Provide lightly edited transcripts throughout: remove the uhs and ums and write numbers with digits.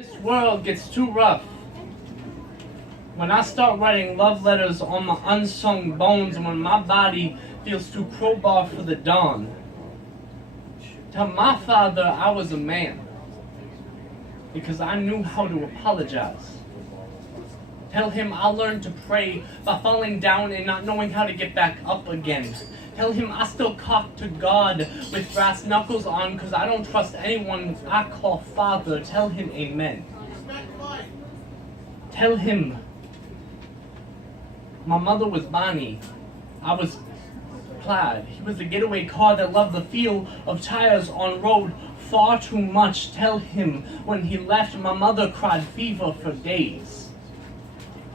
This world gets too rough. When I start writing love letters on my unsung bones, and when my body feels too crowbar for the dawn. Tell my father I was a man, because I knew how to apologize. Tell him I learned to pray by falling down and not knowing how to get back up again. Tell him I still cock to God with brass knuckles on, because I don't trust anyone I call father. Tell him amen. Tell him my mother was Bonnie, I was Clyde. He was a getaway car that loved the feel of tires on road far too much. Tell him when he left, my mother cried fever for days.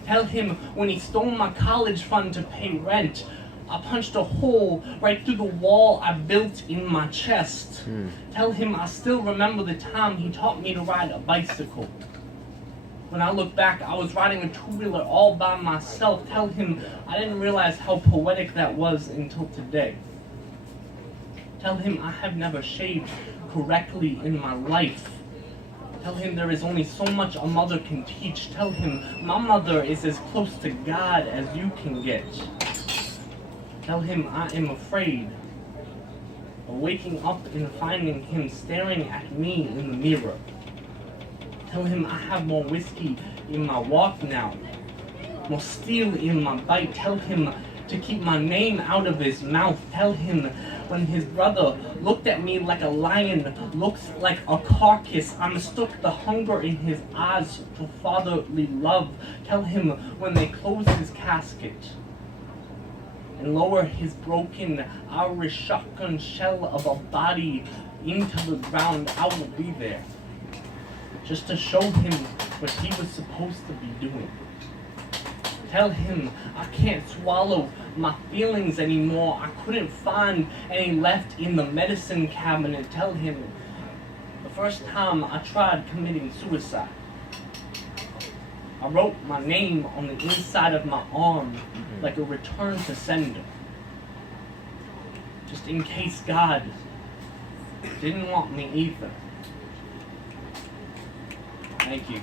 Tell him when he stole my college fund to pay rent, I punched a hole right through the wall I built in my chest. Tell him I still remember the time he taught me to ride a bicycle. When I look back, I was riding a two-wheeler all by myself. Tell him I didn't realize how poetic that was until today. Tell him I have never shaved correctly in my life. Tell him there is only so much a mother can teach. Tell him my mother is as close to God as you can get. Tell him I am afraid of waking up and finding him staring at me in the mirror. Tell him I have more whiskey in my walk now, more steel in my bite. Tell him to keep my name out of his mouth. Tell him when his brother looked at me like a lion looks like a carcass, I mistook the hunger in his eyes for fatherly love. Tell him when they close his casket and lower his broken Irish shotgun shell of a body into the ground, I will be there, just to show him what he was supposed to be doing. Tell him I can't swallow my feelings anymore. I couldn't find any left in the medicine cabinet. Tell him the first time I tried committing suicide, I wrote my name on the inside of my arm like a return to sender, just in case God didn't want me either. Thank you.